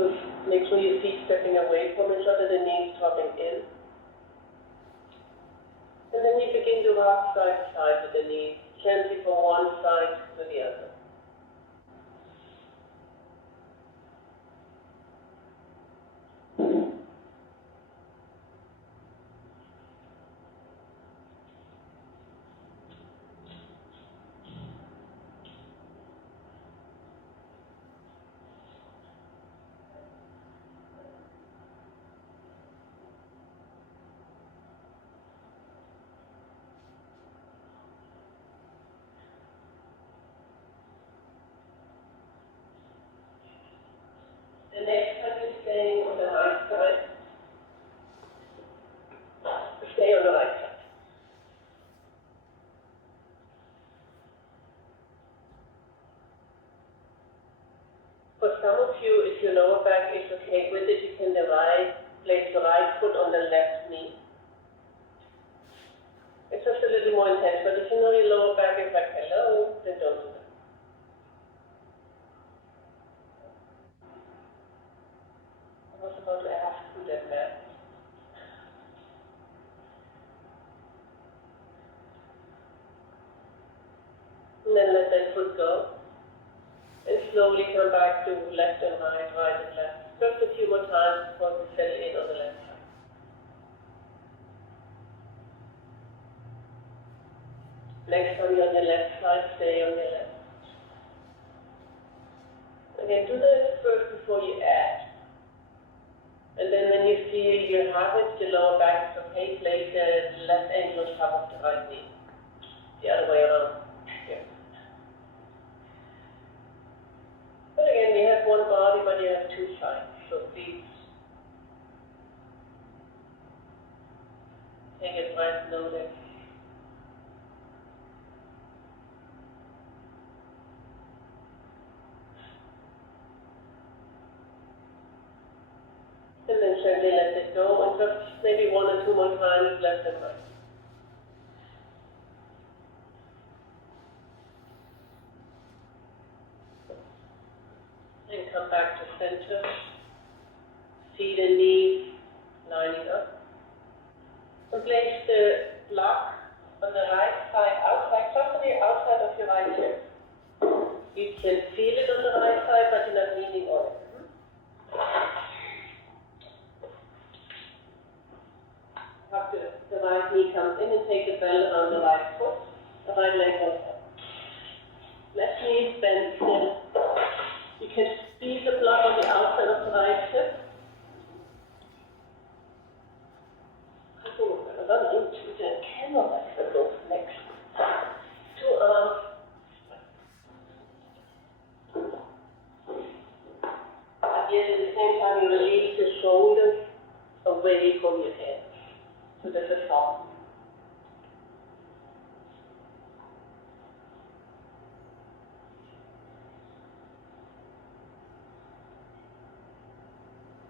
So make sure your feet stepping away from each other, the knees dropping in. And then you begin to rock side to side with the knees, gently from one side to the other. The next time you're staying on the right side, stay on the right side. For some of you, if your lower back is okay with it, you can place the right foot on the left knee. It's just a little more intense, but if you know your lower back is like hello, then don't do that. I was about to ask who that meant. And then let that foot go. And slowly come back to left and right, right and left. Just a few more times before we settle in on the left side. Next time you're on your left side, stay on your left. Again, do that first before you add. And then when you feel you have it, the lower back is okay, place the left ankle on top of the right knee. The other way around. Here. But again, you have one body, but you have two sides. So please take a breath, notice. And then gently let it go, and just maybe one or two more times left and right. And come back to center. Feet and knees lining up. And place the block on the right side outside, just on the outside of your right hip. You can feel it on the right side, but you're not leaning on it. The right knee comes in and take the bell around the right foot, the right leg goes up. Left knee bends still. You can feel the block on the outside of the right hip. I think we're going to run into the camel that goes next. Two arms. At the same time, you release your shoulders away from your head. So this is soft.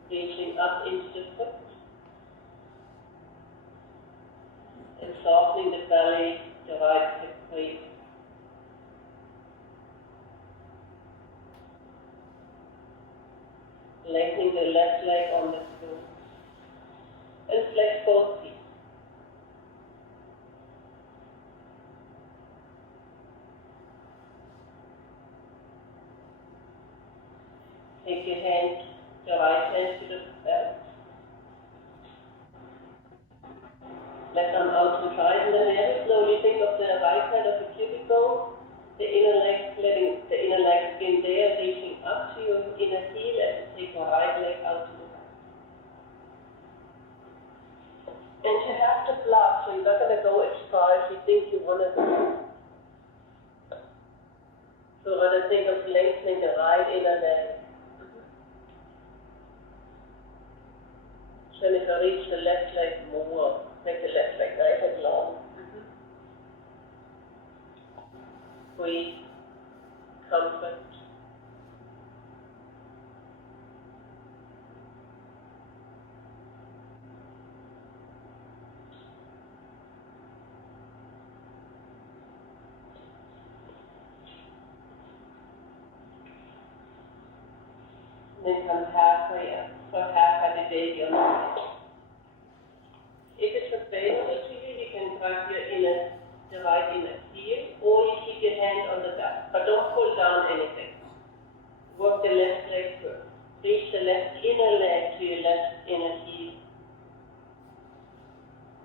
Reaching up into the foot and softening the belly, the right hip crease. Lengthening the left leg on the floor. And flex both feet. Take your hand, the right hand to the belt. Left arm out to side, and then very slowly think of the right side of the pubic bone, the inner leg, letting the inner leg skin there, reaching up to your inner heel as you take your right leg out to the back. And you have to block, so you're not going to go as far as you think you want to go. So rather think of lengthening the right inner leg. Then if I reach the left leg more, make the left leg nice and long. Breathe, comfort. then come halfway up, so half the baby on the side. If it's available to you, you can grab the right inner heel, or you keep your hand on the back, but don't pull down anything. Work the left leg first. Reach the left inner leg to your left inner heel.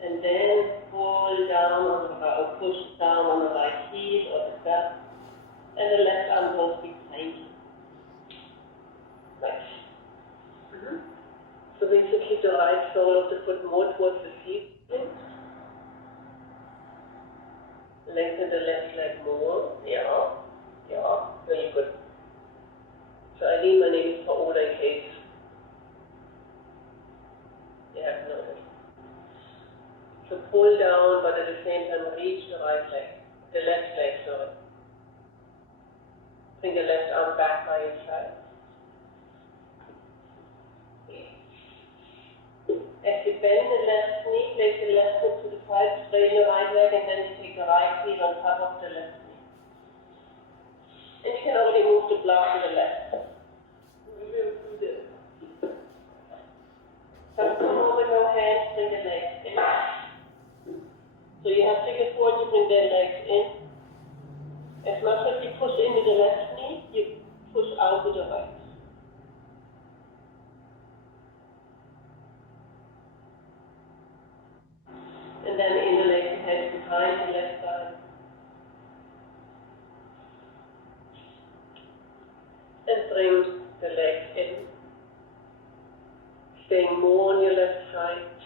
And then pull down on the right, or push down on the right heel or the back. And the left arm goes behind you. Right. So basically the right sole of the foot more towards the feet. Lengthen the left leg more. Yeah. Yeah. Very good. So Eileen, my name is Paola King. You have noticed. So pull down, but at the same time reach the right leg. The left leg, sorry. Bring the left arm back by your side. As you bend the left knee, place the left foot to the side, straighten the right leg, and then you take the right heel on top of the left knee. And you can already move the block to the left. Just come over your hands, bring the legs in. So you have figure 4 to bring the legs in. As much as you push into the left knee, you push out to the right. And then interlace the hands behind the left side. And bring the legs in. Staying more on your left side.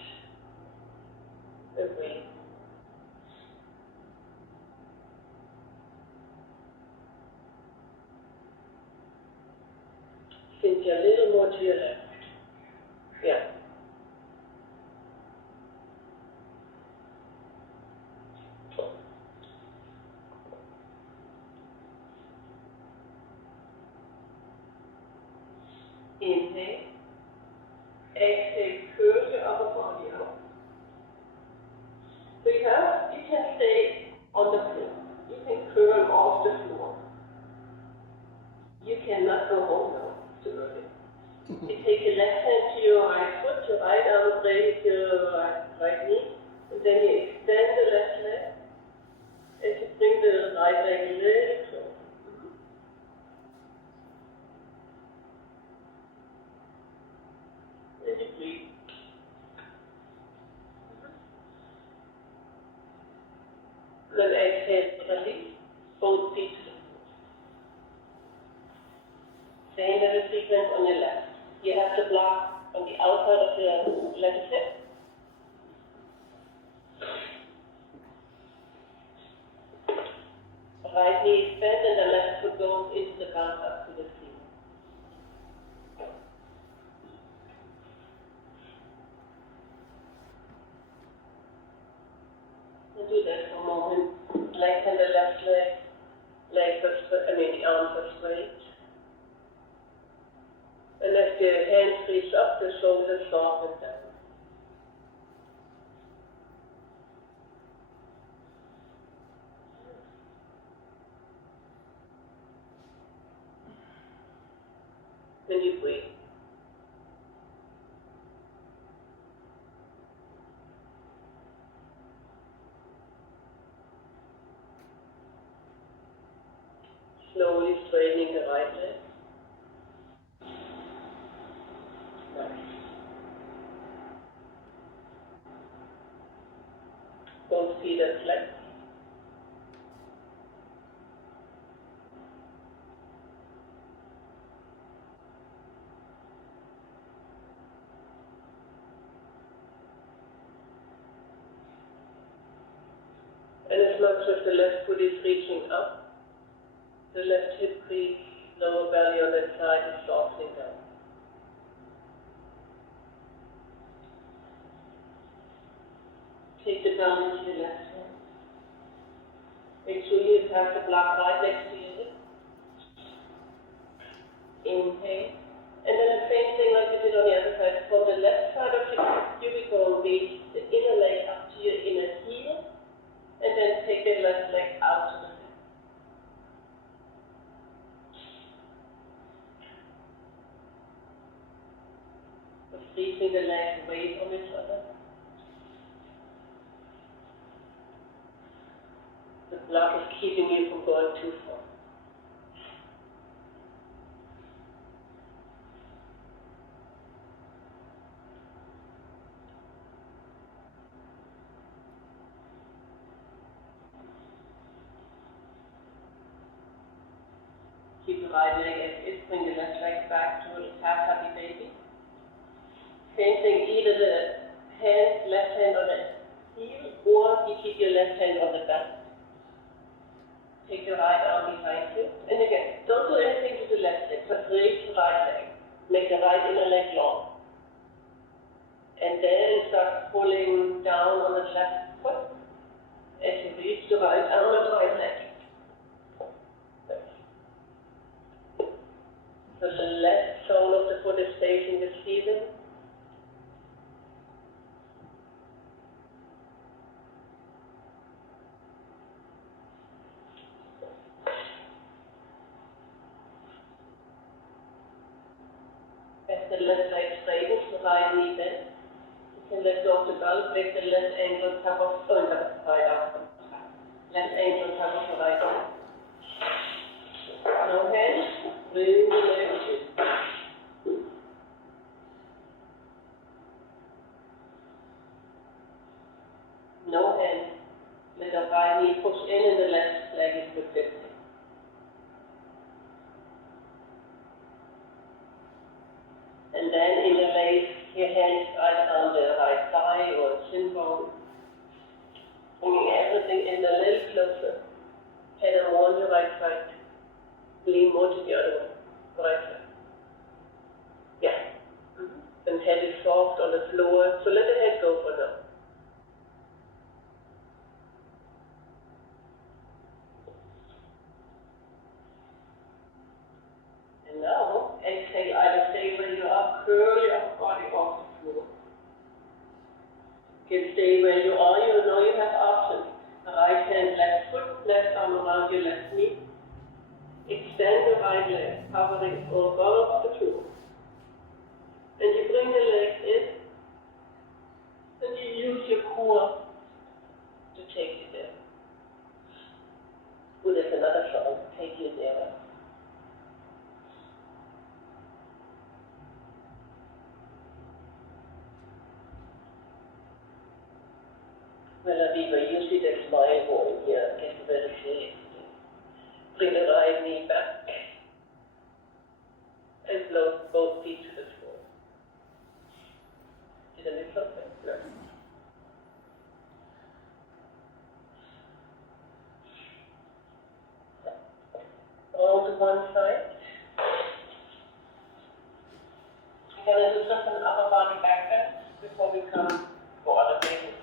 And breathe. Cynthia, a little more to your left. Yeah. Inhale. Exhale, curl your upper body out. So you can stay on the floor. You can curl off the floor. You cannot go home now. Too early. You take your left hand to your right foot, your right arm raised to your right knee, and then you extend the left leg, and you bring the right leg a little closer. And you breathe. Then exhale, release both feet to the floor. Same little sequence on your left. You have the block on the outside of your left hip. Right knee is bent and the left foot goes into the ground up to the ceiling. And do that for a moment. Lengthen the left leg. The arms are straight. And as the hands reach up, the shoulders soften down. Then you breathe. Slowly straightening the right leg. Both feet are flat. And as much as the left foot is reaching up, the left hip crease, lower belly on that side is softening down. Take the balance to your left hand. Make sure you have the block right next to your hip. Inhale. And then the same thing like you did on the other side. From the left side of your pubic bone, reach the inner leg up to your inner heel. And then take the left leg out to the hip. Squeezing the legs away from each other. The block is keeping you from going too far. Keep the right leg as is, bring the left leg back to the half-happy baby. Same thing, either the left hand on the heel, or you keep your left hand on the back. Take your right arm behind you. And again, don't do anything to the left leg, but raise the right leg. Make the right inner leg long. And then start pulling down on the left foot as you reach the right arm and right leg. So the left sole of the foot is facing the ceiling. As the left leg straightens, the right knee bends. You can let go of the belt, make the left ankle cover the right arm. Left ankle cover the right arm. No hands, bring the legs in. No hands. Let the right knee push in and the left leg is protected. And then interlace your hands either on the right thigh or shin bone. Bringing everything in a little closer. Head on the right side. Lean more to the other one. Right side. Yeah. And head is soft on the floor. So let the head go for now. And now, exhale, either stay where you are, curl your body off the floor. You can stay where you are, you know you have options. The right hand, left foot, left arm around your left knee. Extend the right leg, covering all of the floor. And you bring the legs in, and you use your core to take you there. Oh, there's another song, take you there. Melody, where you see that smile going here, get very serious. Bring the right knee back and blow both feet to the floor. Isn't it something? No. All to one side. We're going to do just an upper body back bend before we come for other things.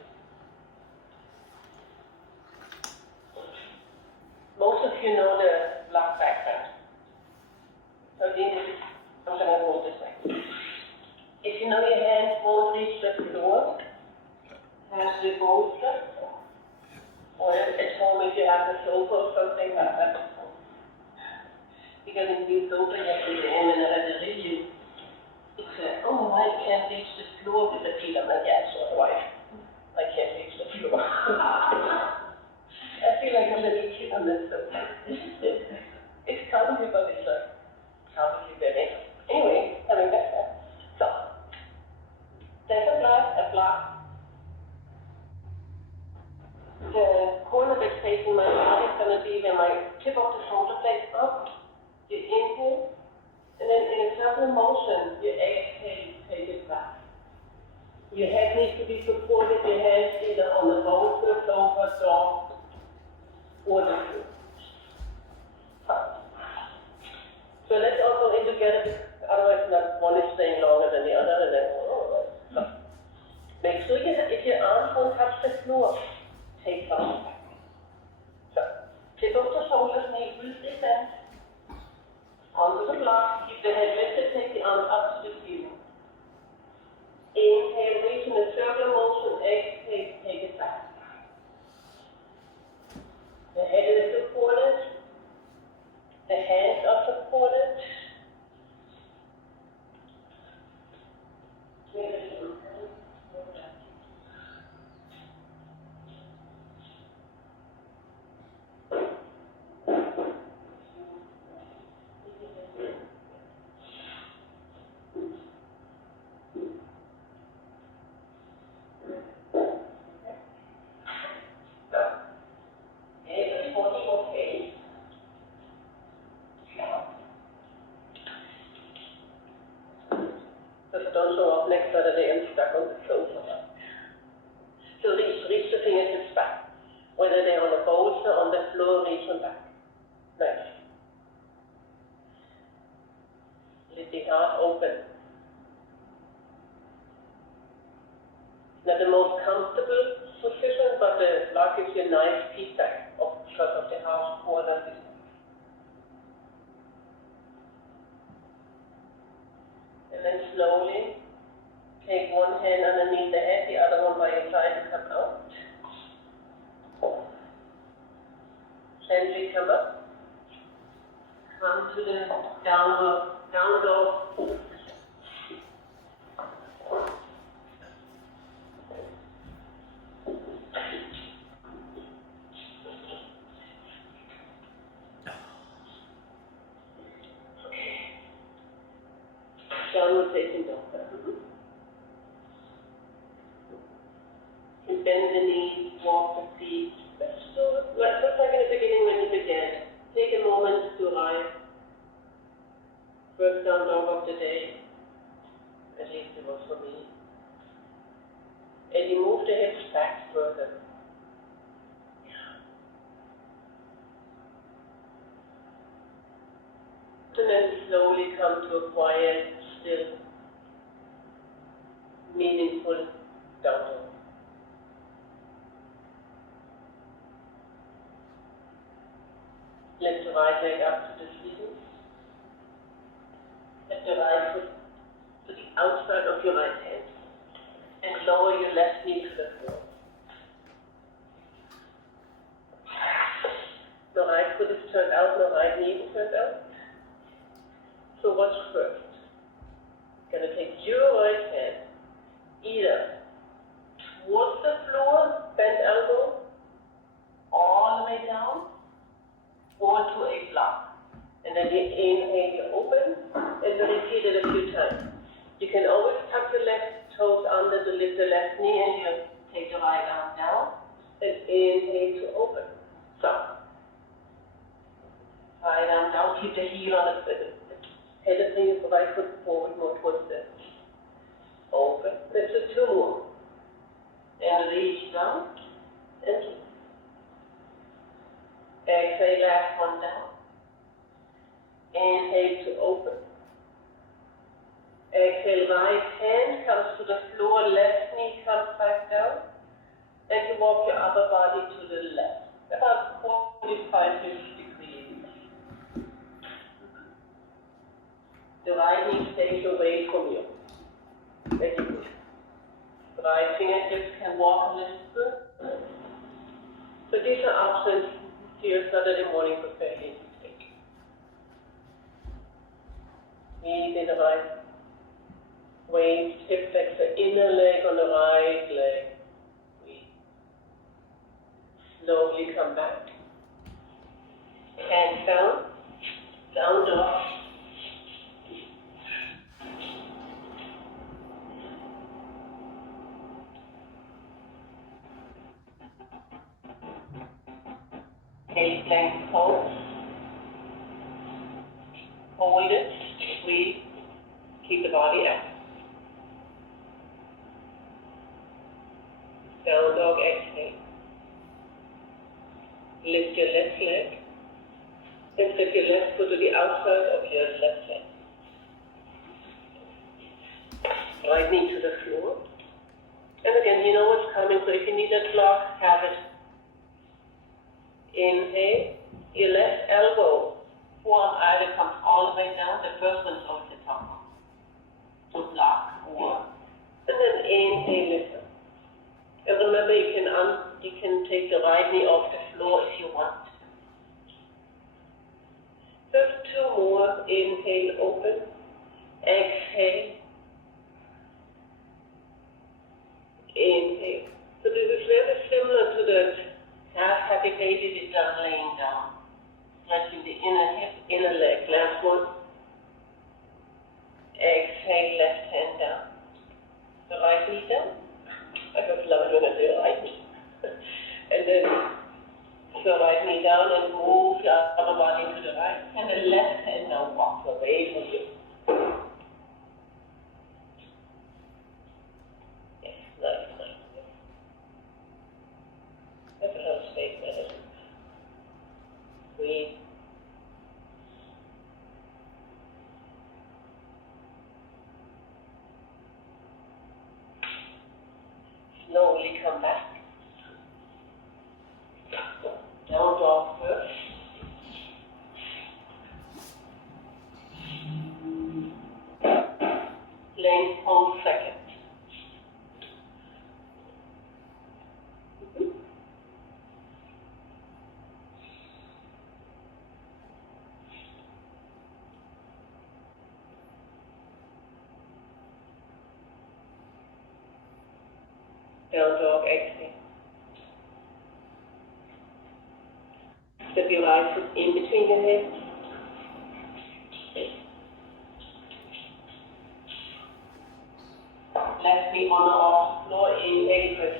Most of you know the block back bend. So I'm going to hold this way. If you know your hands won't reach the floor, have the bolster, or at home if you have the sofa or something like that. Because if you sofa, you have to be in and have a review. It's oh, I can't reach the floor with the feet. I'm like, yeah, so do I can't reach the floor. I feel like I'm a little kid on this sofa. It's comfy, but it's comfy very. Anyway, coming back there. So, there's a block. The corner that's facing my body is going to be where my tip of the shoulder blade up. You inhale, and then in a circular motion, you exhale, take it back. Your head needs to be supported, your hands either on the bolster, sofa, door, or the floor. So let's all go in together, otherwise not one is staying longer than the other, and then so. Make sure if your arms won't touch the floor, take some back. So, tip of the shoulders, knees will stay bent. Onto the block, keep the head lifted, take the arms up to the ceiling. Inhale, reach in a circular motion, exhale, take it back. The head is supported, the hands are supported. With don't show up next Saturday and stuck on the sofa. So reach the fingertips back. Whether they're on a bolster, on the floor, reach them back. Nice. Let the heart open. Not the most comfortable position, but the block gives you a nice feedback because of the half corner. And then slowly take one hand underneath the head, the other one by your side and come out. Gently come up. Come to the downward dog. Downward facing dog. And bend the knees, walk the feet. So, just like in the beginning when you began, take a moment to rise. First down dog of the day. At least it was for me. And you move the hips back further. And then slowly come to a quiet, still, meaningful down dog. Lift the right leg up to the ceiling. Lift the right foot to the outside of your right hand. And lower your left knee to the floor. The right foot is turned out, the right knee is turned out. So what's first? You're going to take your right hand either towards the floor, bent elbow, all the way down, or to a block. And then you inhale, you open, and you repeat it a few times. You can always tuck your left toes under to lift the left knee, and you take the right arm down, and inhale to open. So, right arm down, keep the heel on the head of the right foot forward, more towards the open. Let's do two more. And reach down, and keep. Exhale, last one down. Inhale to open. Exhale, right hand comes to the floor, left knee comes back down. And you walk your upper body to the left, about 45 degrees. The right knee stays away from you. Very good. The right fingertips can walk a little bit. So these are options to your Saturday morning preparation. Knees in the right, waist, hip flexor, inner leg on the right leg. Slowly come back. Hands down, down dog. Hip length pose. Hold it, breathe, keep the body active. Down dog, exhale. Lift your left leg and step your left foot to the outside of your left leg. Right knee to the floor. And again, you know what's coming, so if you need a block, have it. Inhale, your left elbow, forearm either comes all the way down, the first one's over the top. To block, one. And then inhale, lift up. And remember, you can take the right knee off the floor if you want. Just two more. Inhale, open. Exhale. Inhale. So this is very similar to the half happy baby we've done laying down. Stretching the inner hip, inner leg. Last one. Exhale, left hand down. The right knee down. I just love it when I say right knee. And then the right knee down and move your upper body to the right. And the left hand now walks away from you. block first. Plank pose second. Down dog, exhale. Step your right foot in between your legs. Left knee on the floor, inhale, press.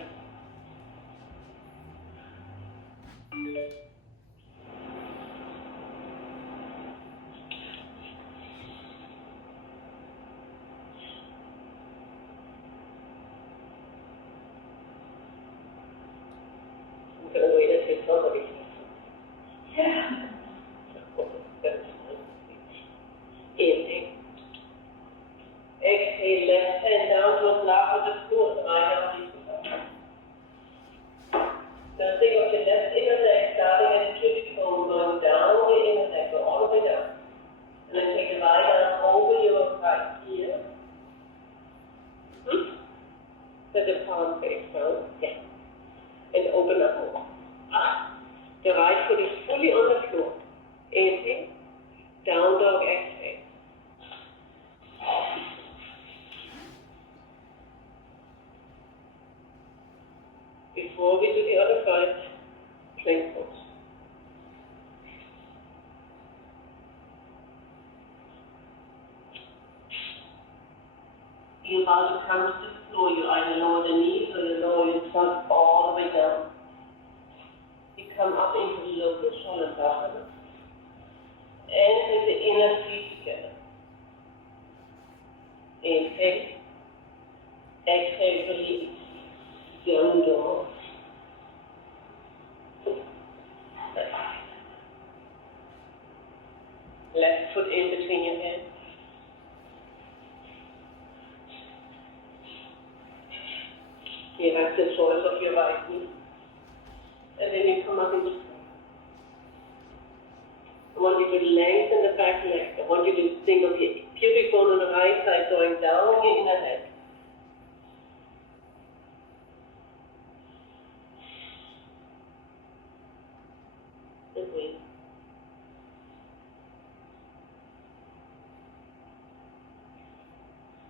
I'm going to wait until somebody says yeah. Inhale. Exhale, left hand down to a block of the floor, right arm is now think of the left inner leg starting at the pubic bone, going down the inner leg, go all the way down. And then take the right arm over your right ear. Let the palm face down. Yeah. And open up more. The right foot is fully on the floor. Inhale. Down dog, exhale. Before we do the other side, plank pose. You're about to come to the floor. You either lower the knees or you lower your trunk all the way down. You come up into the lotus Shalasana and with the inner feet together. Inhale. Exhale, release. Down dog. Left foot in between your hands. You have the choice of your right knee. And then you come up into plank. I want you to lengthen the back leg. I want you to think of your pubic bone on the right side going down your inner leg. And breathe.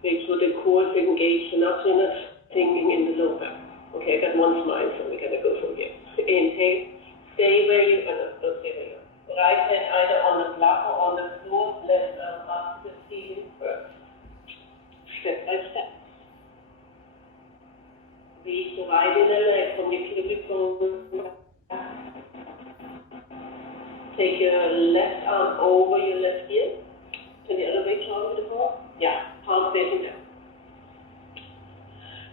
Make sure the core is engaged enough so you're not thinking in the lower back. Okay, I got one smile, so we're gonna go from here. Inhale, stay where you are. Don't stay where you are. Right hand either on the block or on the floor, left arm up to the ceiling first. Step by step. Reach the right inner leg from your pubic bone. Take your left arm over your left ear. Can you elevate your arm to the floor? Yeah, palm facing down.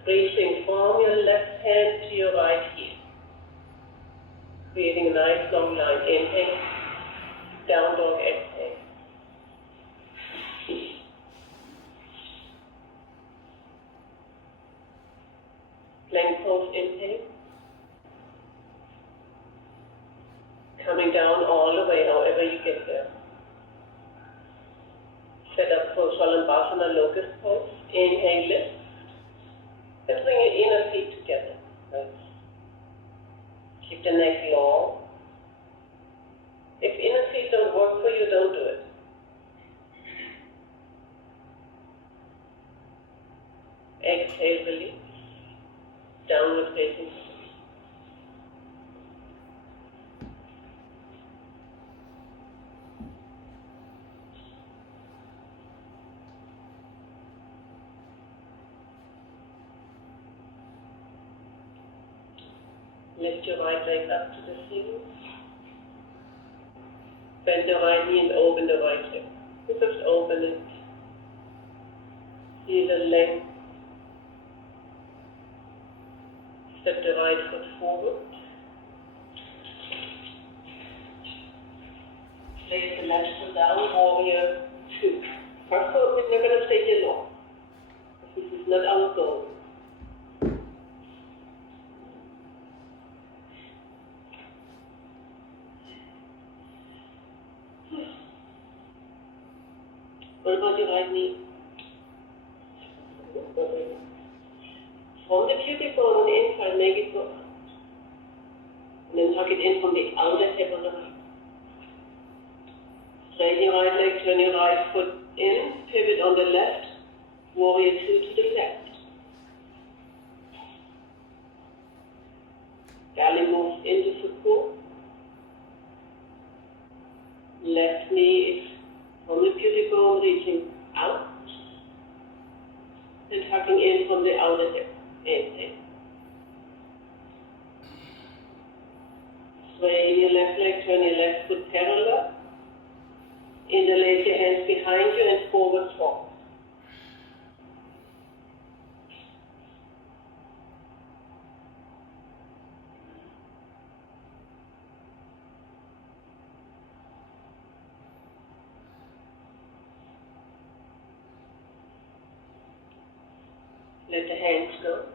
Reaching from your left hand to your right ear. Creating a nice long line. Inhale. Down dog, exhale. Plank pose, inhale. Coming down all the way, however you get there. Set up for Shalasana locust pose. Inhale, lift. And bring your inner feet together. Right. Keep the neck long. If inner feet don't work for you, don't do it. Exhale, release. Downward facing. Lift your right leg up to the ceiling. Bend the right knee and open the right hip. Just open it. Feel the length. Step the right foot forward. Place the left foot down, warrior 2. First of all, we're not going to stay here long. This is not our goal. What about your right knee? From the pubic bone on the inside, make it go. And then tuck it in from the outer hip on the right. Straighten your right leg, turn your right foot in, pivot on the left, warrior 2 to the left. Belly moves into support. Left knee is from the pubic bone reaching out and tucking in from the outer hip. Inhale. Straighten your left leg, turn your left foot parallel. Interlace your hands behind you and forward fold. Let the hands go.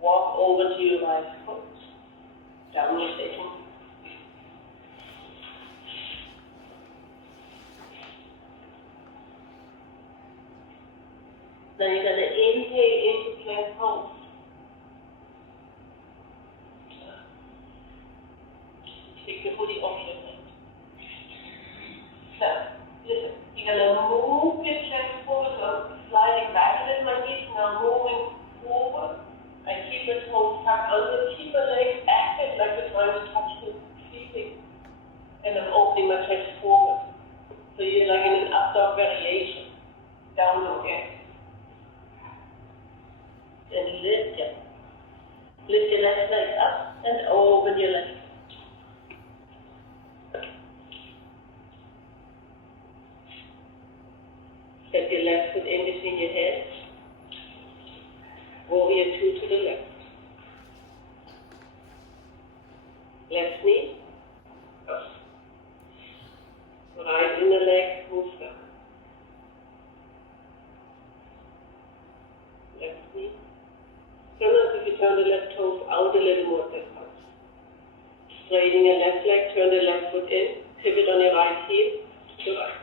Walk over to your right foot. Downward facing. Then you're going to inhale into plank pose. Take the hoodie off your head. So, listen, you're going to move your chest forward, so sliding back a little like this, now moving forward. I keep the toes tucked under, keep the legs active like you're trying to touch the ceiling. And I'm opening my chest forward. So you're like in an up dog variation. Down dog again. And lift it. Lift your left leg up and open your left. Set your left foot in between your hands. Warrior 2 to the left. Left knee up. Right inner leg moves down. Left knee. Sometimes if you turn the left toes out a little more, that helps. Straighten your left leg, turn the left foot in, pivot on your right heel to the right.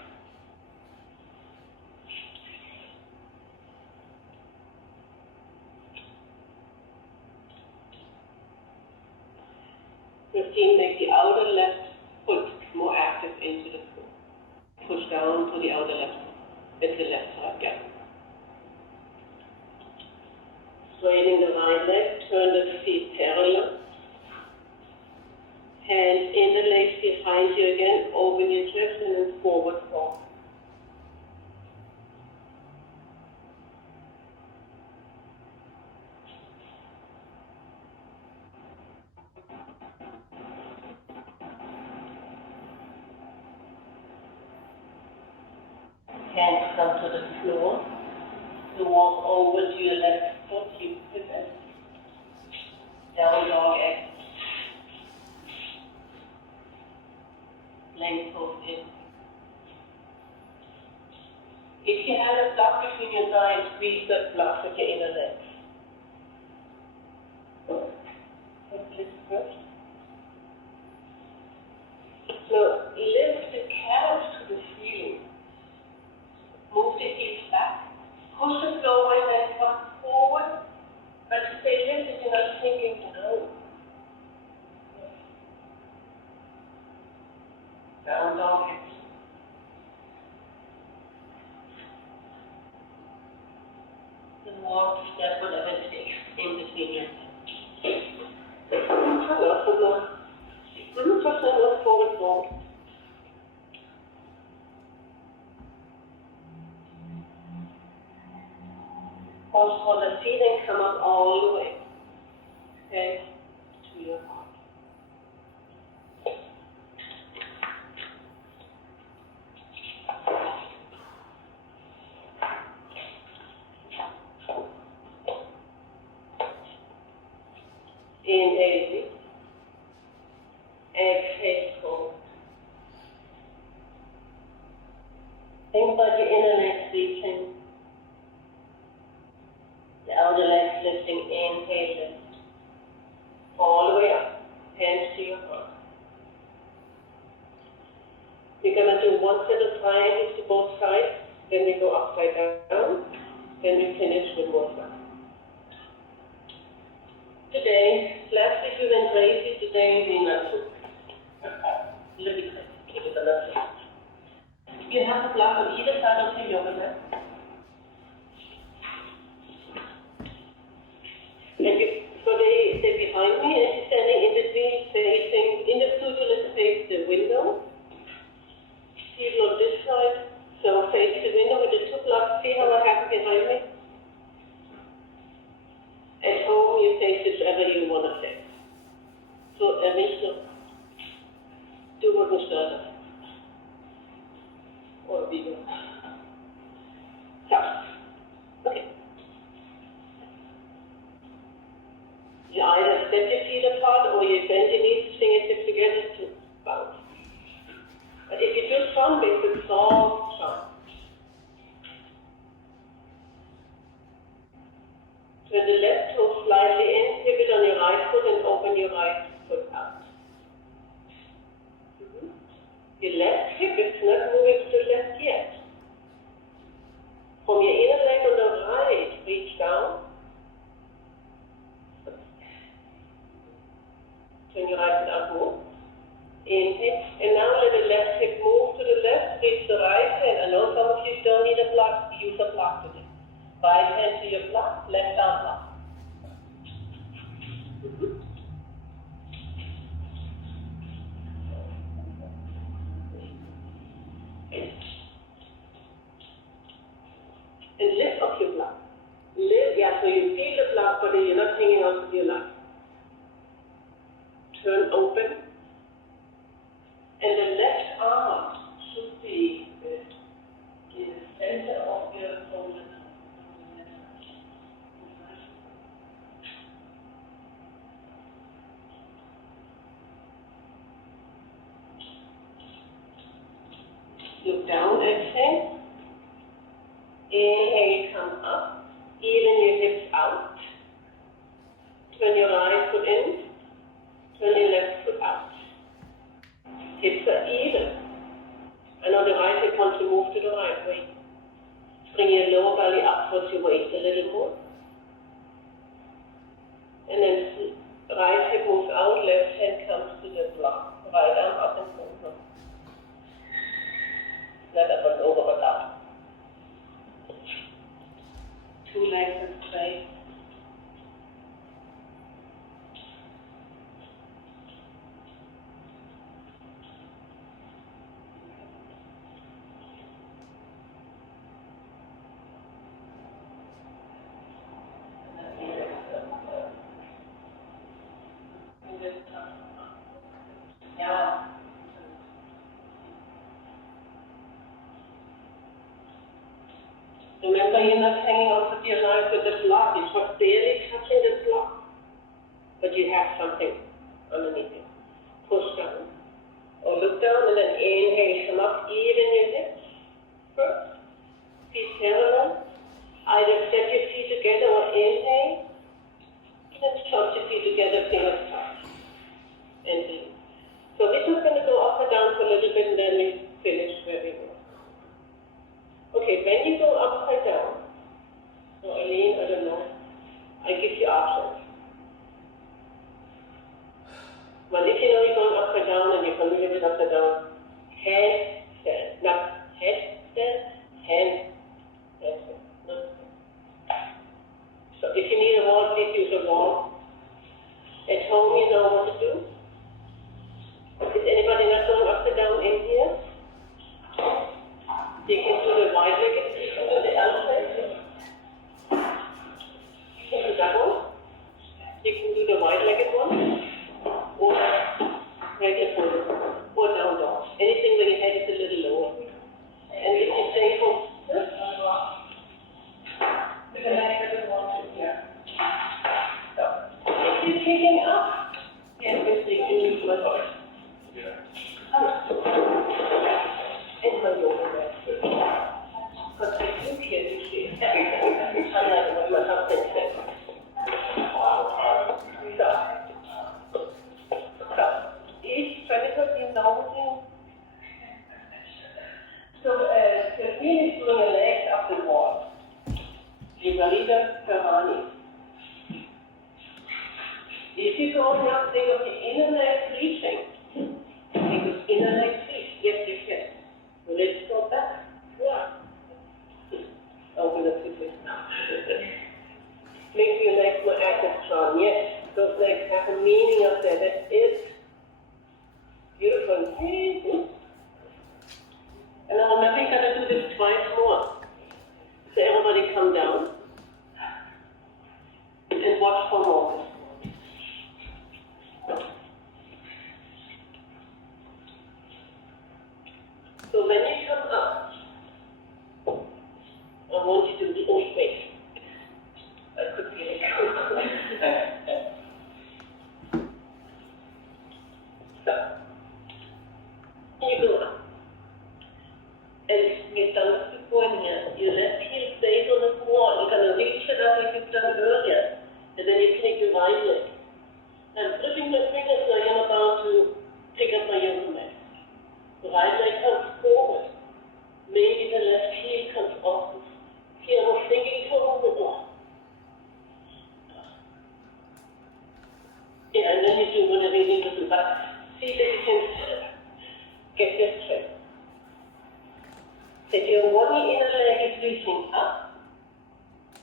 Make the outer left foot more active into the foot. Push down to the outer left foot. It's the left side, yeah. Straighten the right leg, turn the feet parallel. Hands interlace behind you again, open your chest and then forward fold. Hands come to the floor. You walk over to your left foot, you pivot. Down dog X. Plank pose in. If you have a block between your thighs, squeeze that block with your inner legs. Let's lift first. So lift the calves to the ceiling. Move the hips back. Push the floor and then come forward. But stay lifted, you're not sinking down. Down dog hips. Then walk, step, whatever it takes in between your hands. Hello, hello. Just a little forward fold. Pause for the feet and come up all the way. Okay, to your heart. Inhale deep. Exhale forward. Think about your inner leg reaching. The outer leg lifting, inhale lift. going to do one set of triangles to both sides, then we go upside down, then we finish with one side. Today, last week we went crazy, today we not too. A little bit crazy, but not too. You have a block on either side of your yoga mat. And so they're behind me, and she's standing in between, facing, in the studio, let's face the window. People on this side, so face the window with the two blocks. See how I have it behind me? At home, you face whichever you want to face. So, Mister, do what we started. Or bigger. So, okay. You either step your feet apart or you bend your knees, fingertips together to bounce. But if you do some, it's a soft jump. Turn the left toe slightly in, pivot on your right foot and open your right foot out. Your left hip is not moving to the left yet. From your inner leg on the right, reach down. Turn your right foot out, move. Inhale, and now let the left hip move to the left, reach the right hand. I know some of you don't need a block, use a block today. Right hand to your block, left arm block. And lift up your block. Lift, yeah, so you feel the block, but you're not hanging on to your line. Turn open. And the left arm should be in the center of your shoulder. Look down, exhale. Inhale, come up. Even your hips out. Turn your right foot in. Turn your left foot out. Hips are even. And on the right hip wants to move to the right way. Bring your lower belly up towards your waist a little more. And then right hip moves out, left hand comes to the block. Right arm up and over. Not up and over, but up. Two legs and straight. Remember, you're not hanging on to your knife with the block. It's just barely touching the block. But you have something underneath it. Push down. Or look down and then inhale. Come up, even your hips. First. Feet parallel. Either step your feet together or inhale. Let's touch your feet together, fingers touch. And lean. So we're just going to go up and down for a little bit and then we finish where we were. Okay, when you go upside down, or Eileen, I don't know, I give you options. Well, if you know you're going upside down and you're familiar with upside down, hand stand, not head stand, hand stand. So if you need a wall, please use a wall. At home, you know what to do. Is anybody not going upside down in here? You can do the wide-legged, you can do the elephant. You can do that one. You can do the wide-legged one. Or regular fold. Or down dog. Anything where your head is a little lower. And if you stay for this, with the leg that you want to, yeah. So, if you're kicking up, yes, you can use my voice. Yeah. And my yoga mat. Because I do hear you see everything. I'm not what my husband said. So, ich völlig aus dem Saugen he is doing a leg up the wall. Vivarita Karani. If you go now, think of the inner leg reaching. Think of inner leg reach. Yes, you can. Let's go back. Yeah. Open up the twist. Make your legs more active, strong. Yes, those legs have a meaning up there. That's it. Beautiful. And now I'm going to do this twice more. So everybody come down and watch for more. So when you come up, I want you to be in space. That could be a So, you go up. And we've done this before in here. Your left heel stays on the wall. You're going to reach it up like you've done earlier. And then you take your right leg. I'm flipping my fingers like I'm about to pick up my yoga mat. The right leg comes forward. Maybe the left heel comes off. See, I was thinking for a moment more. Yeah, and then you do whatever you need to do. But see that you can get this straight. That your one inner leg is reaching up,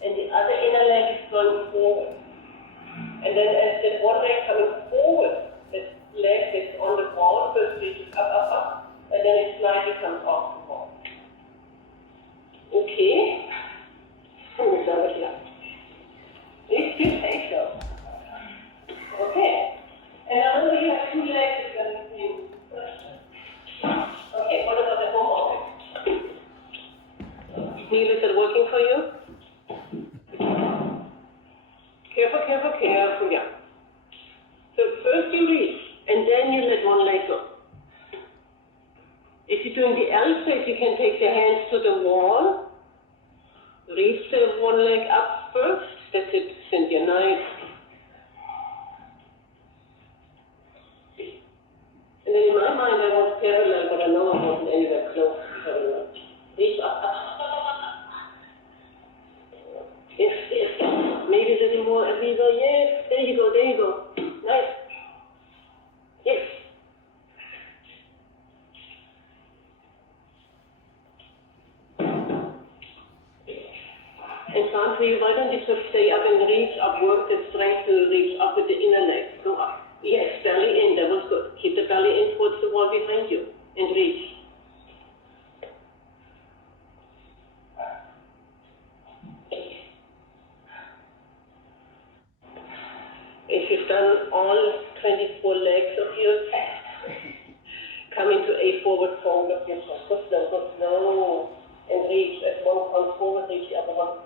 and the other inner leg is going forward. And then as that one leg coming forward, that leg is on the wall, first reaches up, and then it slightly comes off the wall. Okay? It's your face though. Okay. And now when you have two legs, it's going to be okay, what about the home office? Neil, is it working for you? Careful, yeah. So first you reach, and then you let one leg go. If you're doing the L shape, you can take your hands to the wall, reach the one leg up first. That's it, Cynthia, nice. And then in my mind, I was parallel, but I know I wasn't anywhere close to parallel. Reach up. Yes. Maybe a little more, Aviva. Yes, there you go. Nice. Yes. And Sandri, why don't you just stay up and reach up, work the strength to reach up with the inner leg. Go up. Yes, belly in, that was good. Keep the belly in towards the wall behind you and reach. If you've done all 24 legs of yours, come into a forward fold of your top. Go slow, and reach. As one comes forward, reach the other one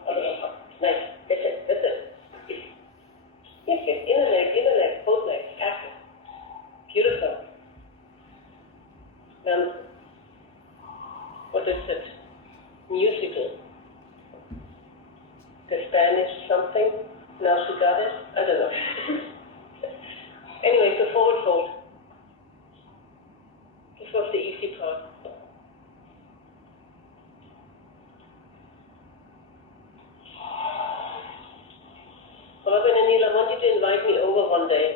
up. Nice. That's it. Yes, inner leg, both legs, active. Beautiful. What is it? Musical. The Spanish something? Now she got it? I don't know. Anyway, so forward fold. This was the easy part. Robin and Neil, I want you to invite me over one day.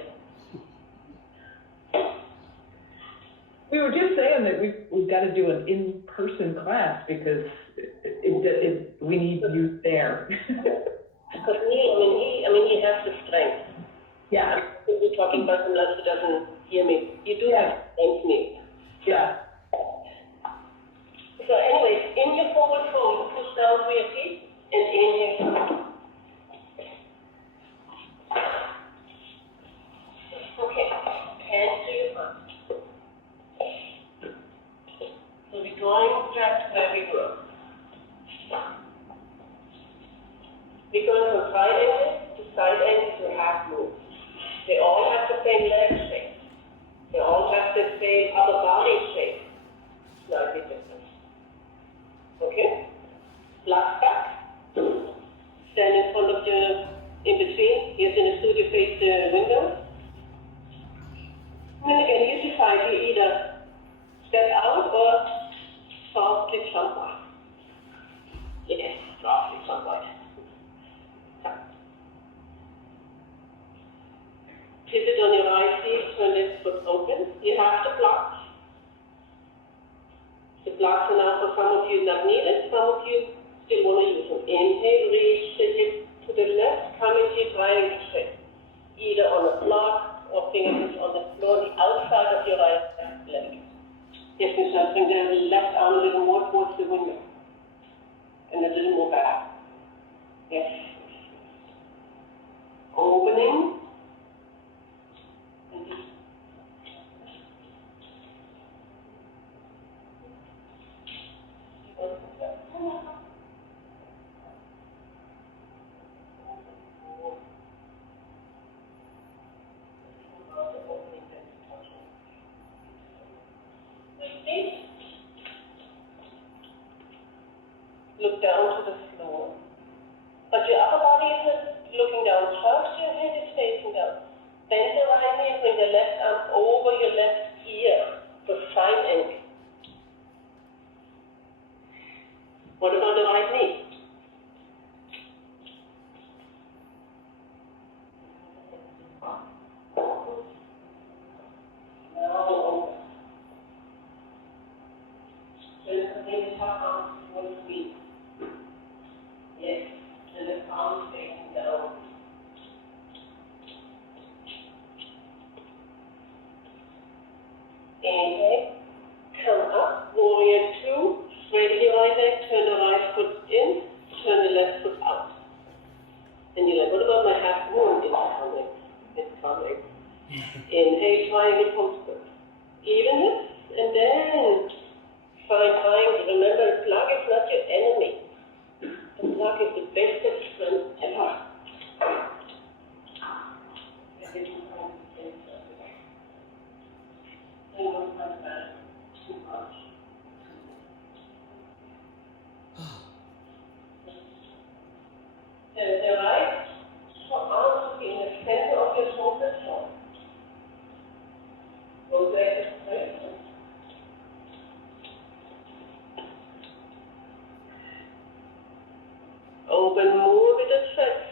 We were just saying that we've got to do an in-person class because we need you there. Because Neil, he has the strength. Yeah. We're talking about him like he doesn't hear me. You do have strength, Neil. Yeah. So anyways, in your forward fold, push down to your feet and inhale. Okay, hands to your front. So we're going back to where we were. We're going from side angle to side angle to half move. They all have the same leg shape. They all have the same upper body shape. Slightly different. Okay? Flat back. Stand in front of the, in between. Here's in the studio, face the window. And then again, you decide you either step out or softly jump off. blocks are now for some of you not needed, some of you still want to use them. Inhale, reach the hip to the left, come into triangle stretch, either on a block or fingertips on the floor, the outside of your right leg. Yes, Michelle, bring the left arm a little more towards the window and a little more back. Yes. Opening. And look down to the floor. But your upper body isn't looking down. First, your head is facing down. Bend the right knee, bring the left arm over your left ear for side angle. What about the right knee? Now open. Just bring the top arm towards the feet. Yes. And the palms facing down. Inhale, come up, warrior two, straighten your right leg, turn the right foot in, turn the left foot out. And you're like, what about my half moon? It's coming. Inhale, triangle posture. Even hips, and then find triangle. Remember, plug is not your enemy. The plug is the best friend ever. The right arm should be in the center of your shoulder joint. Both legs straight. Open more with the chest.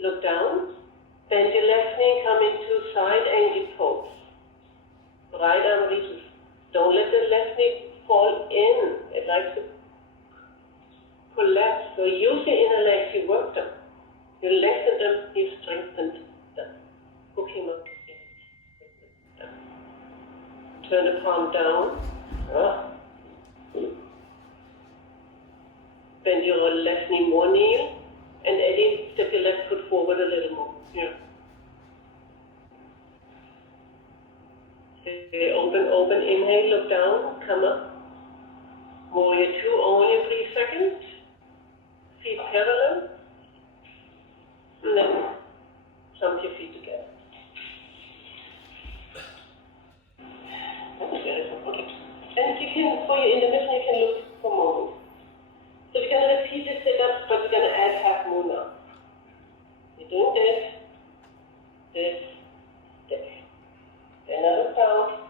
Look down. Bend your left knee, come into side angle pose. Right arm reaches. Don't let the left knee fall in. It likes to collapse. So use your inner legs, you work them. You lengthen them, you strengthen them. Hooking up. Turn the palm down. Bend your left knee more, kneel. And Eddie, step your left foot forward a little more. Yeah. Okay, open, inhale, look down, come up. Warrior two, only 3 seconds. Feet parallel. And then jump your feet together. Okay. And you can, for your intermission, you can look for more. So we're going to repeat this setup, but we're going to add half moon now. You're doing this, this. Then I look down,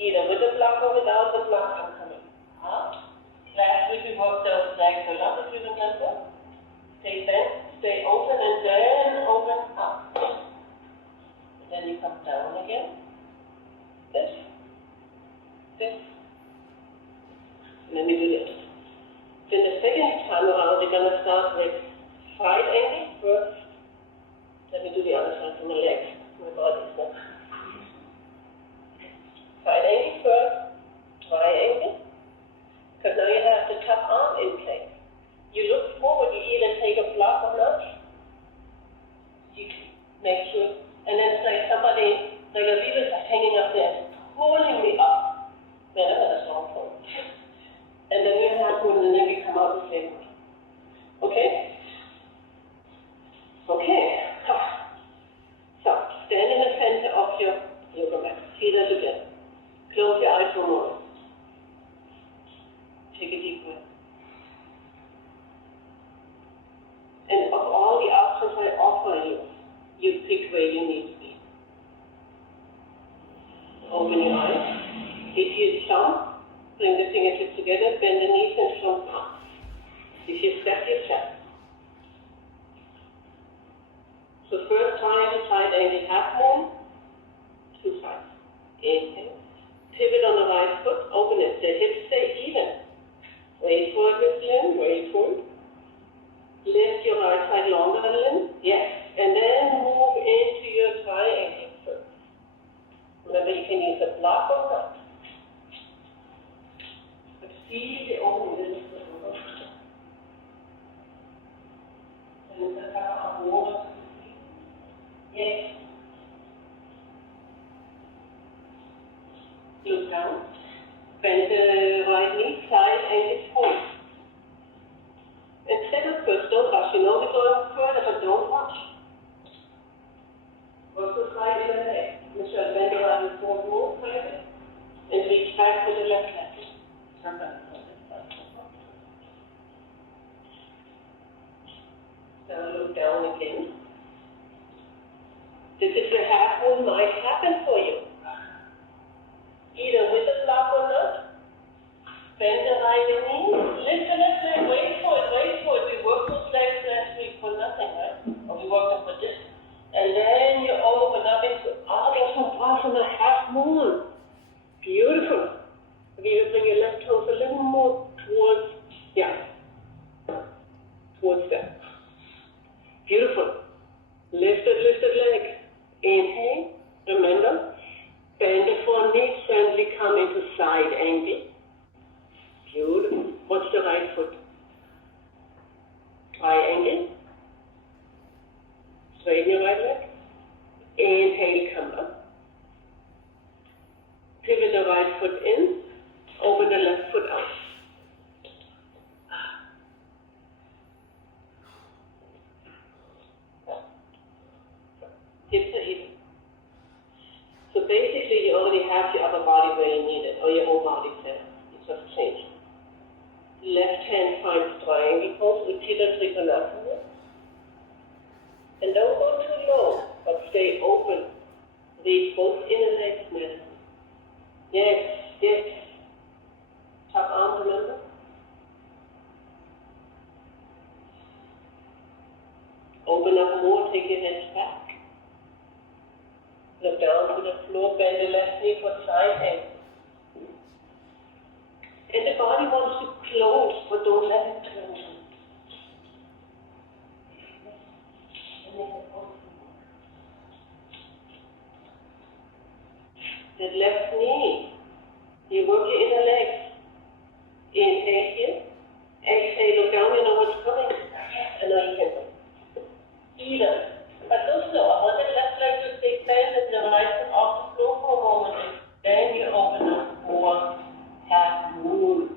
either with the block or without the block, I'm coming up. Last week we worked those legs a lot, if you remember. Stay bent, stay open, and then open up. And then you come down again. This. And then we do this. Then the second time around, we're going to start with side angle first. Let me do the other side for my legs. My body is not. Side angle first, triangle. Because now you have the top arm in place. You look forward, you either take a block or not. You make sure. And then it's like somebody, like a leader is hanging up there, pulling me up. Man, I had a strong phone. And then we have one, and then we come out the same way. Okay? Okay. So, stand in the center of your yoga mat. See that again. Close your eyes for a moment. Take a deep breath. And of all the options I offer you, you pick where you need to be. Open your eyes. If you jump, bring the fingertips together, bend the knees and jump up. If you step, you step. So first triangle, side angle, half moon, two sides. Inhale, Pivot on the right foot, open it. The hips stay even. Wait for it, Miss Lynn, wait for it. Lift your right side longer than Lynn. Yes. And then move into your triangle first. Remember, you can use a block or not. But feel the opening. And the power of water. Yes. Look down. Bend the right knee, side ankle forward. And settle first, don't rush. You know we're going further, but don't rush. Work the side in the leg. Michelle, bend the right knee forward more, maybe. And reach back with the left leg. Turn back. Now look down again. This is where half moon might happen for you. Either with a block or not. Bend the right knee, lift the left leg, wait for it, wait for it. We worked those legs last week for nothing, right? Or we worked them for this. And then you open up into Ardha Savasana, half moon. Beautiful. You bring your left toes a little more towards, towards that. Beautiful. Lifted leg. Inhale, remember, bend the front knee, gently come into side angle. Beautiful. Watch the right foot. Triangle. Straighten your right leg. Inhale, come up. Pivot the right foot in. Open the left foot out. Hips are even. So basically, you already have your upper body where you need it, or your whole body center. You just change. Left hand finds triangle pose, Uttita Trikonasana. And don't go too low, but stay open. Reach both inner legs, man. Yes. Top arm, remember? Open up more, take your hands back. Look down to the floor, bend the left knee for side angle. And the body wants to close, but don't let it close. The left knee, you work your inner legs. Inhale here. Exhale, look down, you know what's coming. I know you can go. Even. But do slow. I want the left leg to stay bent and the right foot off the floor for a moment. Then you open up for half moon.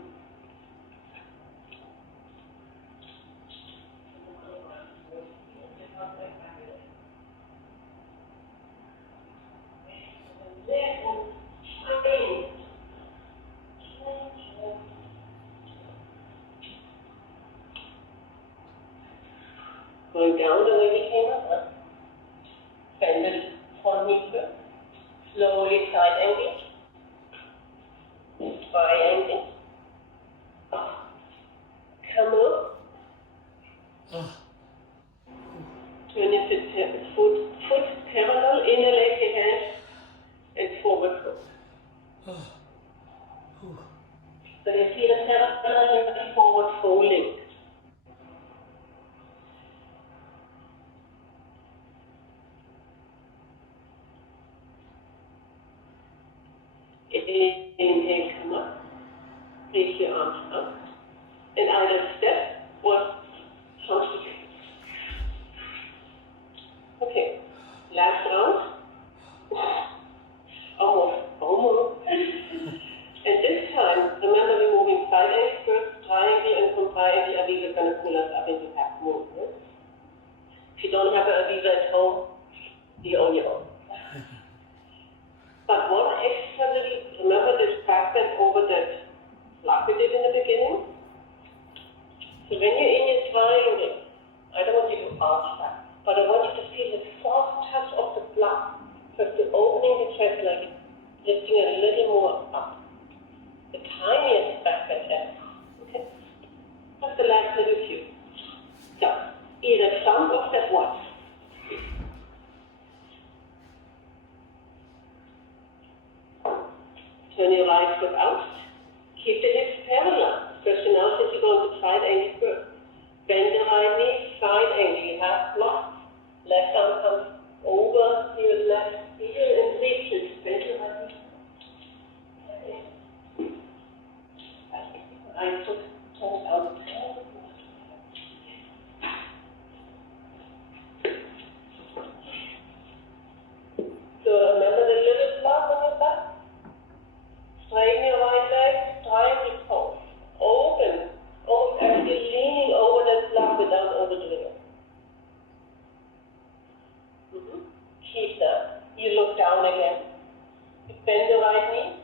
Going down the way we came up. Bend the front knee first. Slowly side angle. Triangle. Come up. Turn into foot parallel, inner leg, your hand, and forward foot. So you feel a parallel forward folding. Inhale, come up. Reach your arms up. And either step or come together. Okay, last round. Almost. And this time, remember we're moving side angle first, triangle, and from triangle, Aviva is going to pull us up into half moon. If you don't have an Aviva at home, you're on your own. But one extra little, remember this back bend over that block we did in the beginning? So when you're in your triangle, I don't want you to arch back, but I want you to feel the soft touch of the block. First the opening the chest like lifting a little more up. The tiniest back bend ever. Okay? That's the last little few. So, either some or step one. Turn your right foot out. Keep the hips parallel. Stretching out as you go into side angle first. Bend the right knee, side angle. You have block. Left arm comes over your left heel and reaches. Bend your right knee. I took turn out. So remember the little block on your back? Straighten your right leg, triangle pose. Open. Actually leaning over that block without overdoing it. Keep that. You look down again. You bend the right knee.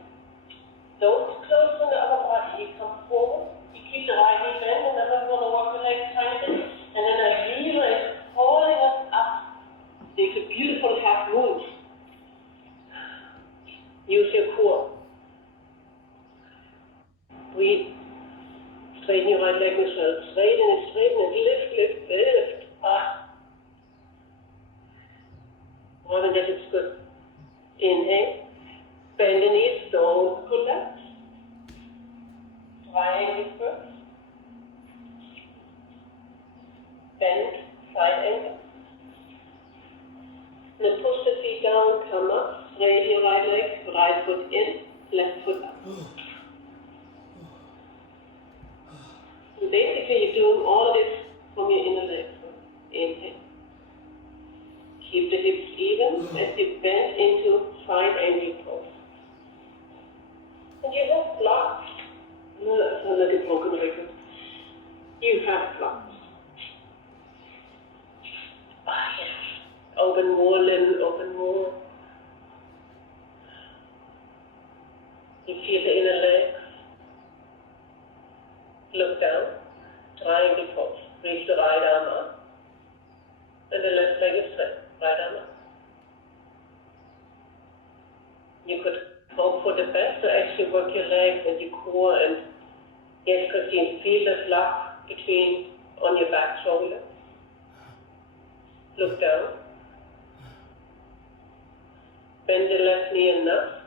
Don't close on the upper body. You come forward. You keep the right knee bent, and then I'm going to walk the legs tiny bit. And then I realize holding us up. It's a beautiful half move. Use your core. Breathe. Straighten your right leg as well. Straighten it, lift. Robin, that is good. Inhale. Bend the knees, don't collapse. Triangle first. Bend, side angle. Now push the feet down, come up. Straighten your right leg, right foot in, left foot up. So basically you're doing all this from your inner leg. Inhale. Keep the hips even as you bend into side angle pose. And you have blocks. No, that's not like a broken record. You have blocks. Yes. Open more, little, open more. You feel the inner legs. Look down. Triangle pose. Reach the right arm up. And the left leg is straight. Right arm up. You could hope for the best to actually work your legs and your core, and yes, Christine, feel the flap between on your back shoulder. Look down. Bend the left knee enough.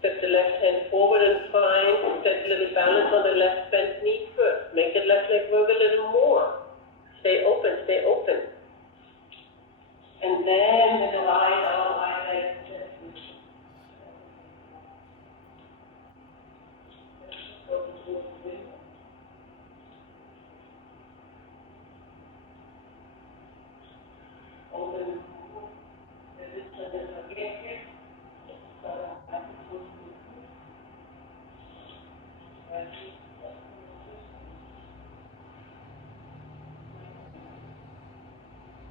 Step the left hand forward and find that little balance on the left bent knee first. Make the left leg work a little more. Stay open, stay open. And then with the right arm, right leg. Open.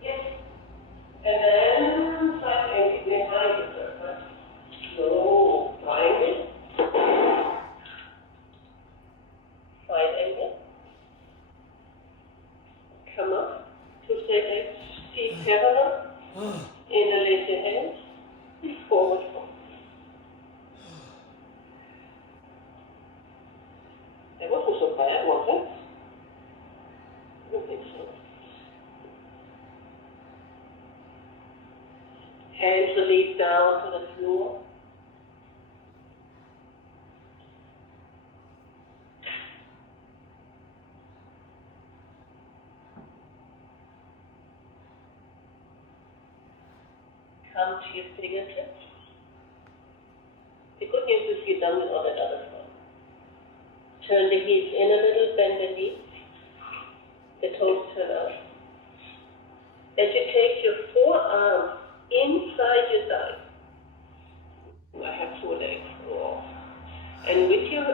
Yes. And then side angle behind the surface. Slow triangle. Side angle. Come up. Two straight legs. Feet parallel. Interlace your hands. Forward fold. That wasn't so bad, was it? I don't think so. Hands release down to the floor. Come to your fingertips. The good news is you're done with all that other stuff. Turn the heels in a little, bend the knees. The toes turn out. As you take your forearms inside your thigh. I have 4 legs. Oh. And with your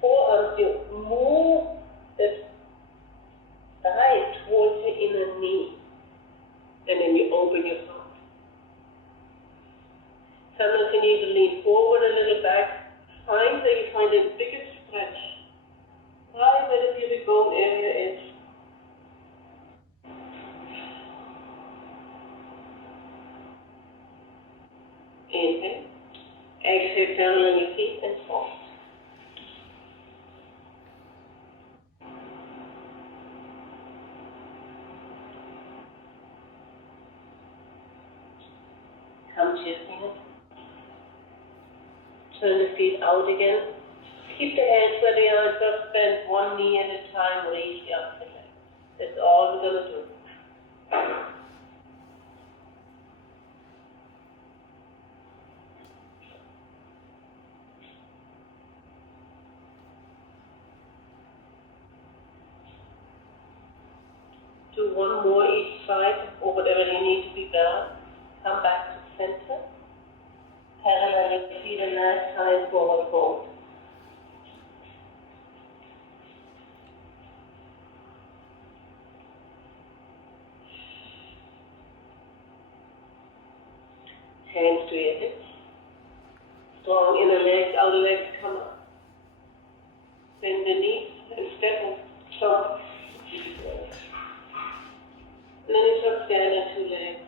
forearms, you move the thigh towards your inner knee. And then you open your palm. Sometimes you need to lean forward a little back. Find that you find the biggest stretch. Right where the pubic bone area is. Inhale. Exhale, down on your feet and fall. Come to your fingers. Turn the feet out again. Keep the hands where they are, just bend one knee at a time, raise the other leg. That's all we're going to do. Do one more each side, or whatever you need to be done. Come back to center. Parallel your feet and last time forward fold. Hands to your hips. Strong inner legs, outer legs come up. Bend the knees and step and jump. And then you just stand on two legs.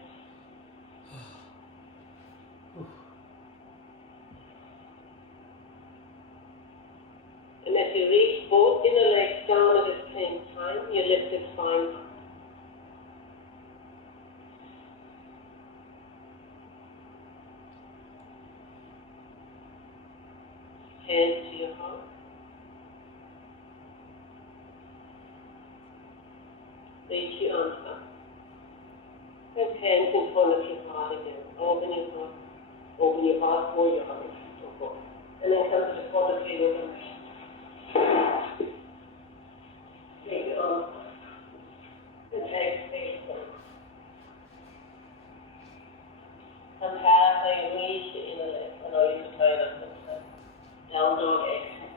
And as you reach both inner legs down at the same time, you lift the spine up. Hands to your heart. Reach your arms up. And hands in front of your heart again. Open your heart. Open your heart for your arms. And then come to the front of your arms. Take your arms up. And exhale. Come past how you reach the inner leg. I know you can try that sometimes. Down dog, exhale.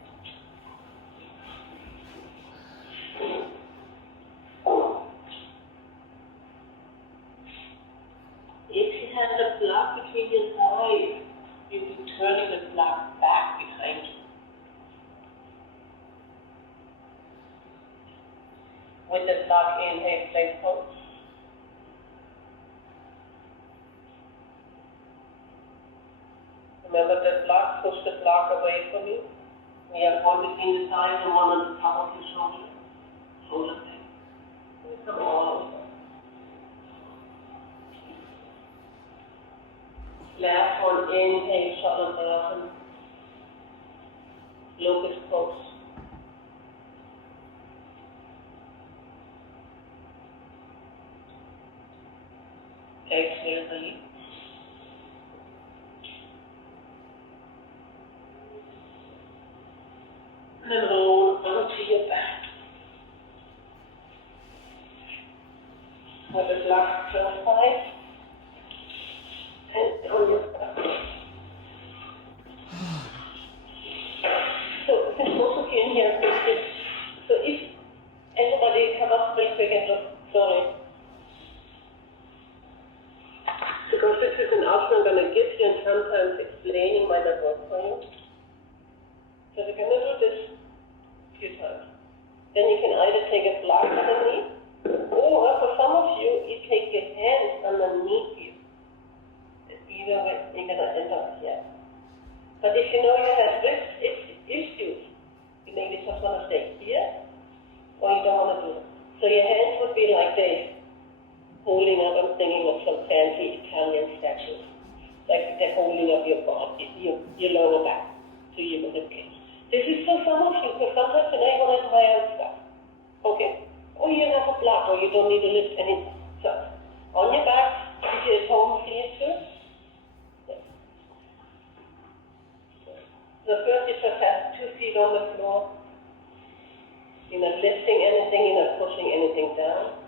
If you have a block between your thighs, you can turn the block back behind you. With the block, inhale, plank pose. Remember the block, push the block away from you. We have one between the thighs and one on the top of your shoulder. Shoulder blade. Come all over. Last one, inhale, Chaturanga, locust pose. Exhale, release. And then roll onto your back. With the block to the side. And on your back. So this also in here, so if everybody come up real quick and just, sorry. Because this is an option I'm going to give you and sometimes explaining might not work for you. So we're going to do this a few times. Then you can either take a block underneath, or for some of you, you take your hands underneath you. Either way, you're going to end up here. But if you know you have wrist issues, you maybe just want to stay here, or you don't want to do it. So your hands would be like this, holding up, I'm thinking of some fancy Italian statues. Like they're holding up your body, your lower back to your ribcage. This is for some of you, because sometimes you know you want to try out stuff. Okay. Or you have a block, or you don't need to lift anything. So, on your back, you get home here too. So first you just have 2 feet on the floor. You're not lifting anything, you're not pushing anything down.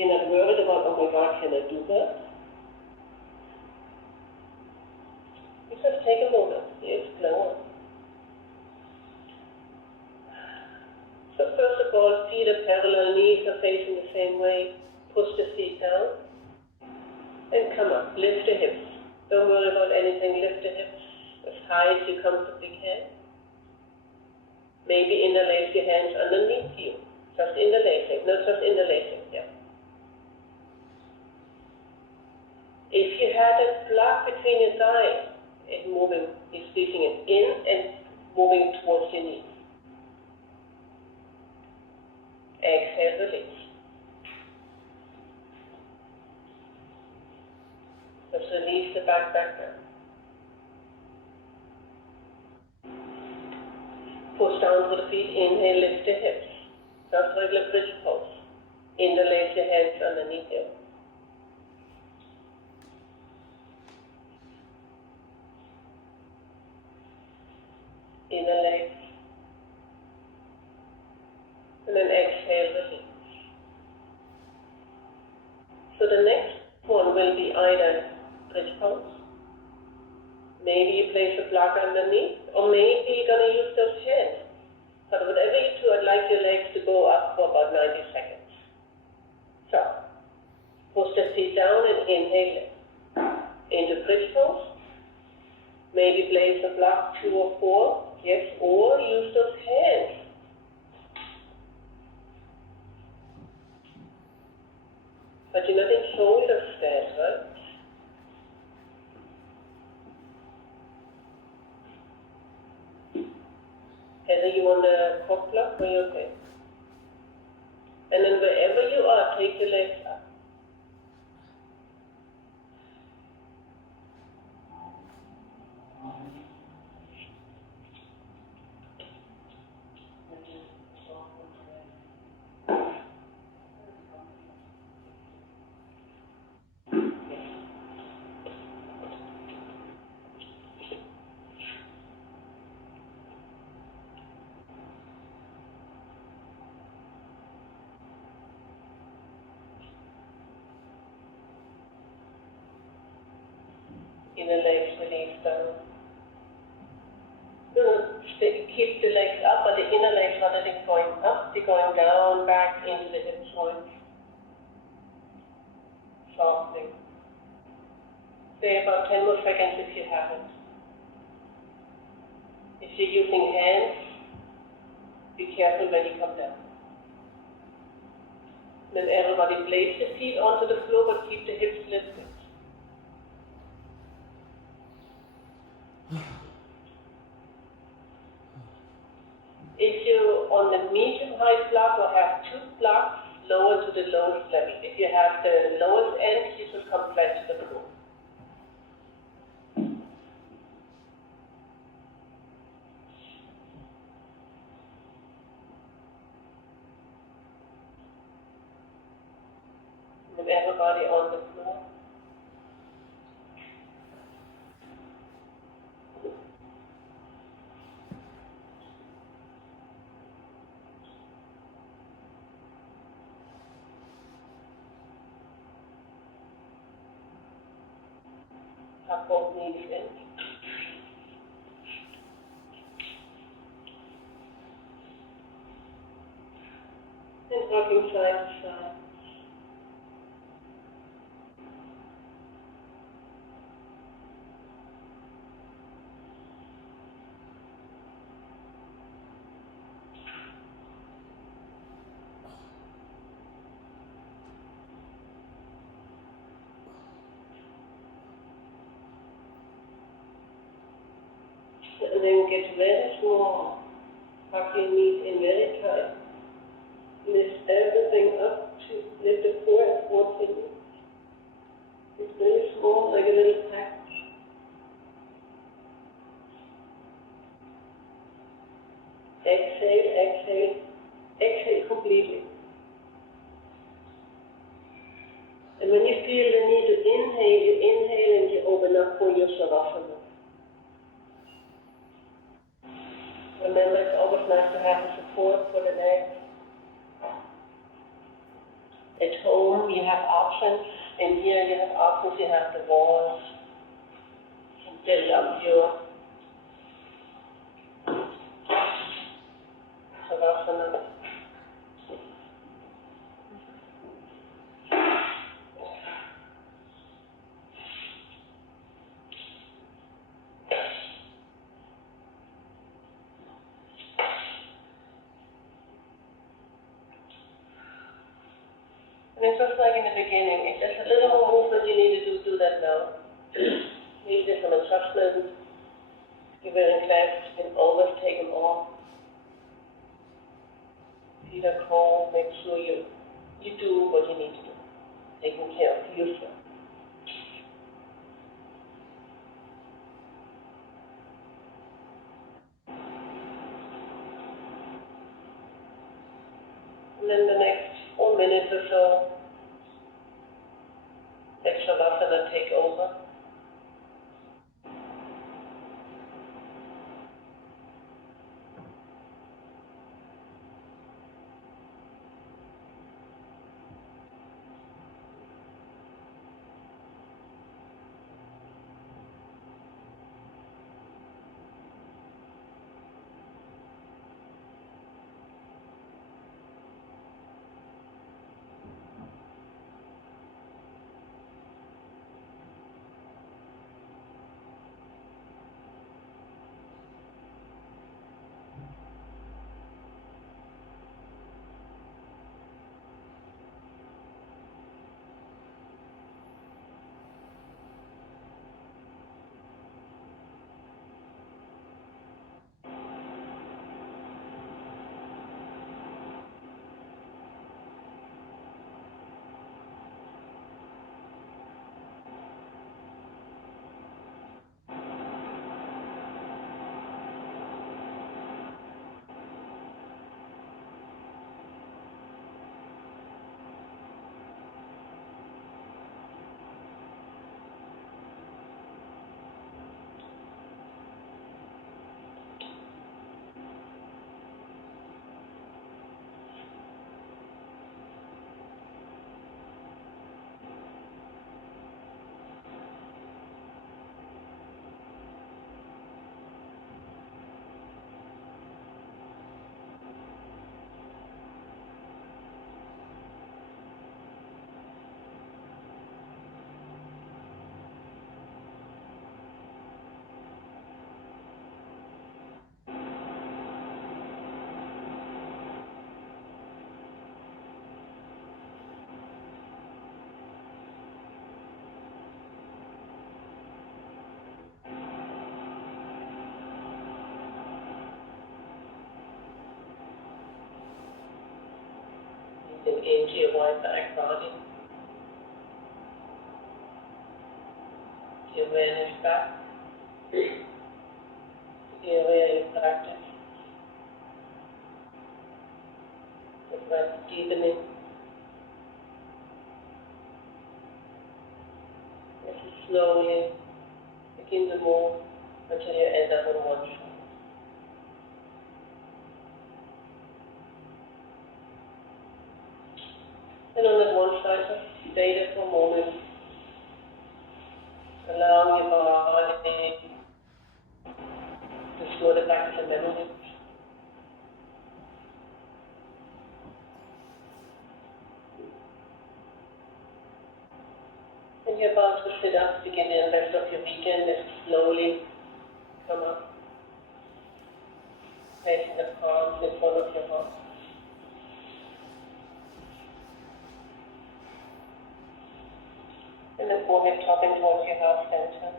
You're not worried about, oh my God, can I do that? You just take a moment, you explore. So first of all, feet are parallel, knees are facing the same way. Push the feet down. And come up, lift the hips. Don't worry about anything, lift the hips as high as you comfortably can. Maybe interlace your hands underneath you. Just interlacing, not just interlacing, yeah. If you had a block between your thighs, it's moving, you're squeezing it in and moving towards your knees. Exhale, release. Just release the back down. Push down through the feet, inhale, lift the hips. Just regular bridge pose. Interlace your hands underneath you. Interlace. And then exhale, release. So the next one will be either bridge pose. Maybe you place a block underneath, or maybe you're going to use those hands. But whatever you do, I'd like your legs to go up for about 90 seconds. So, push the feet down and inhale into bridge pose. Maybe place a block 2 or 4, yes, or use those hands. But you're not in shoulder stance, right? Heather, you want the cock block or you okay? And then wherever you are, take your legs up. Inner legs release down. Keep the legs up, but the inner legs, rather than going up, they're going down, back into the hip joint. Softening. Stay about 10 more seconds if you haven't. If you're using hands, be careful when you come down. Then everybody place the feet onto the floor, but keep the hips lifted. If you're on the medium height block or have 2 blocks, lower to the lowest level. If you have the lowest end, you should come flat to the floor. With everybody on the floor. Tuck both knees in. And rocking side to side. And then get very small. Tuck your knees in very tight. Lift everything up to lift the core and 4 fingers. It's very small, like a little pack. Exhale, exhale, exhale completely. And when you feel the need to inhale, you inhale and you open up for your Savasana. Remember, it's always nice to have a support for the legs. At home, you have options, and here you have options. You have the walls. You can build up your Savasana. And it's just like in the beginning, if there's a little more movement you need to do that now. Maybe there's some adjustments. You're wearing clasps, you can always take them off. Feet are cold, make sure you do what you need to do. Taking care of yourself. or so, let Shavasana take over. And into your wide back body. Your awareness back. The area you practice. The breath deepening. As you slowly begin to move until you end up on one side. And on that one side, just stay there for a moment. Allow your body to slow it back to memory. And you're about to sit up, begin the rest of your weekend, just slowly come up, placing the palms in front of your heart. And then forehead topping towards your heart center.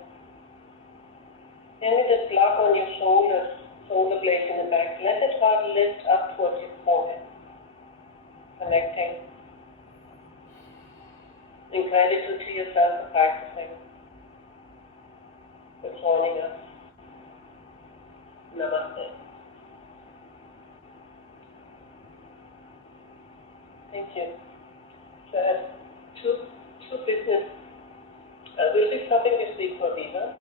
Then with this block on your shoulders, shoulder blades in the back, let the heart lift up towards your forehead, connecting. In gratitude to yourself for practicing, for joining us. Namaste. Thank you. So I have two business. We'll be stopping this week for Viva.